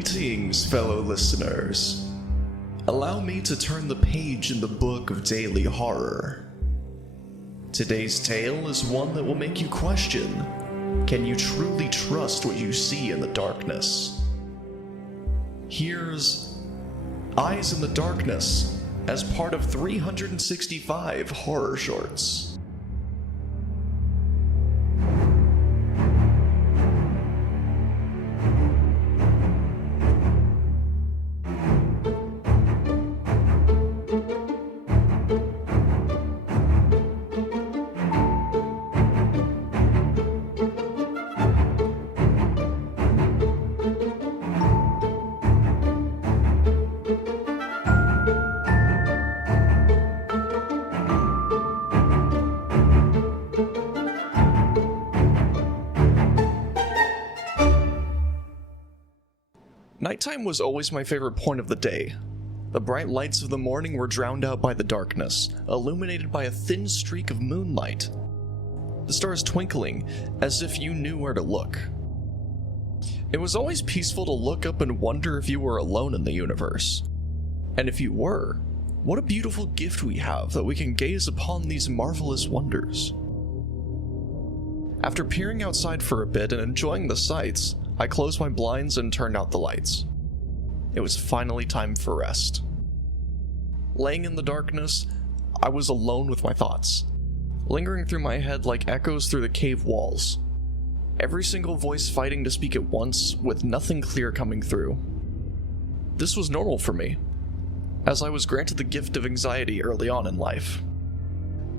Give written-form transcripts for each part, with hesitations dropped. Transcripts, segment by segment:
Greetings, fellow listeners. Allow me to turn the page in the book of daily horror. Today's tale is one that will make you question, can you truly trust what you see in the darkness? Here's Eyes in the Darkness as part of 365 horror shorts. Nighttime was always my favorite point of the day. The bright lights of the morning were drowned out by the darkness, illuminated by a thin streak of moonlight. The stars twinkling, as if you knew where to look. It was always peaceful to look up and wonder if you were alone in the universe. And if you were, what a beautiful gift we have that we can gaze upon these marvelous wonders. After peering outside for a bit and enjoying the sights, I closed my blinds and turned out the lights. It was finally time for rest. Laying in the darkness, I was alone with my thoughts, lingering through my head like echoes through the cave walls. Every single voice fighting to speak at once, with nothing clear coming through. This was normal for me, as I was granted the gift of anxiety early on in life.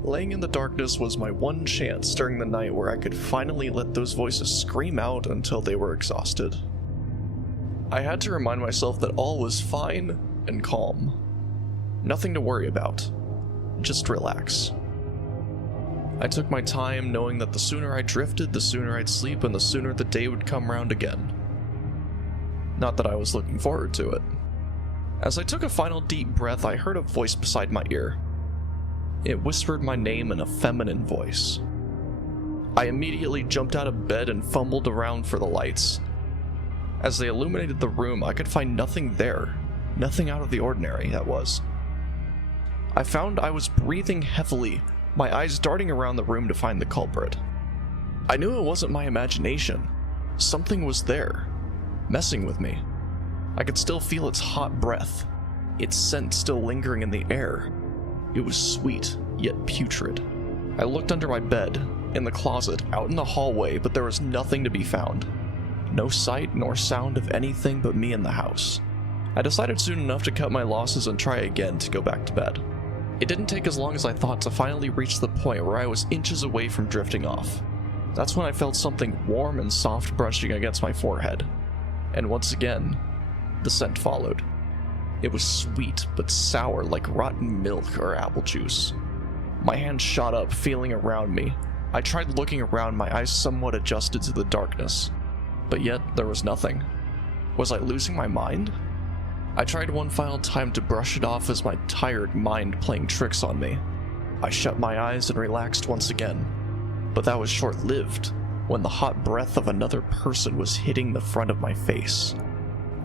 Laying in the darkness was my one chance during the night where I could finally let those voices scream out until they were exhausted. I had to remind myself that all was fine and calm. Nothing to worry about. Just relax. I took my time, knowing that the sooner I drifted, the sooner I'd sleep, and the sooner the day would come round again. Not that I was looking forward to it. As I took a final deep breath, I heard a voice beside my ear. It whispered my name in a feminine voice. I immediately jumped out of bed and fumbled around for the lights. As they illuminated the room, I could find nothing there. Nothing out of the ordinary, that was. I found I was breathing heavily, my eyes darting around the room to find the culprit. I knew it wasn't my imagination. Something was there, messing with me. I could still feel its hot breath, its scent still lingering in the air. It was sweet, yet putrid. I looked under my bed, in the closet, out in the hallway, but there was nothing to be found. No sight nor sound of anything but me in the house. I decided soon enough to cut my losses and try again to go back to bed. It didn't take as long as I thought to finally reach the point where I was inches away from drifting off. That's when I felt something warm and soft brushing against my forehead. And once again, the scent followed. It was sweet, but sour like rotten milk or apple juice. My hand shot up, feeling around me. I tried looking around, my eyes somewhat adjusted to the darkness. But yet, there was nothing. Was I losing my mind? I tried one final time to brush it off as my tired mind playing tricks on me. I shut my eyes and relaxed once again. But that was short-lived, when the hot breath of another person was hitting the front of my face.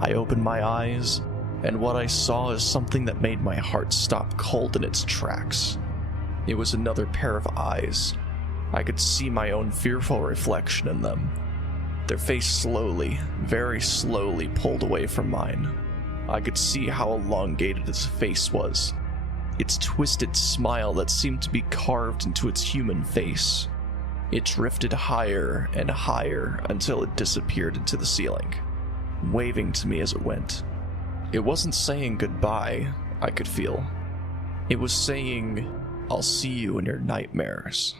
I opened my eyes, and what I saw is something that made my heart stop cold in its tracks. It was another pair of eyes. I could see my own fearful reflection in them. Their face slowly, very slowly pulled away from mine. I could see how elongated its face was. Its twisted smile that seemed to be carved into its human face. It drifted higher and higher until it disappeared into the ceiling, waving to me as it went. It wasn't saying goodbye, I could feel. It was saying, I'll see you in your nightmares.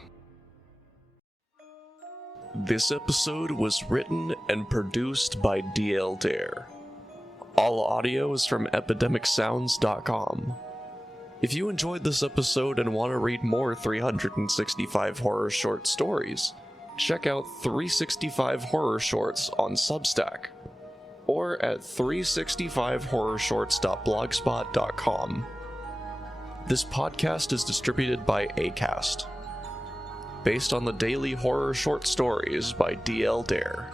This episode was written and produced by DL Dare. All audio is from epidemicsounds.com. If you enjoyed this episode and want to read more 365 horror short stories, check out 365 Horror Shorts on Substack, or at 365horrorshorts.blogspot.com. This podcast is distributed by Acast, based on the daily horror short stories by DL Dare.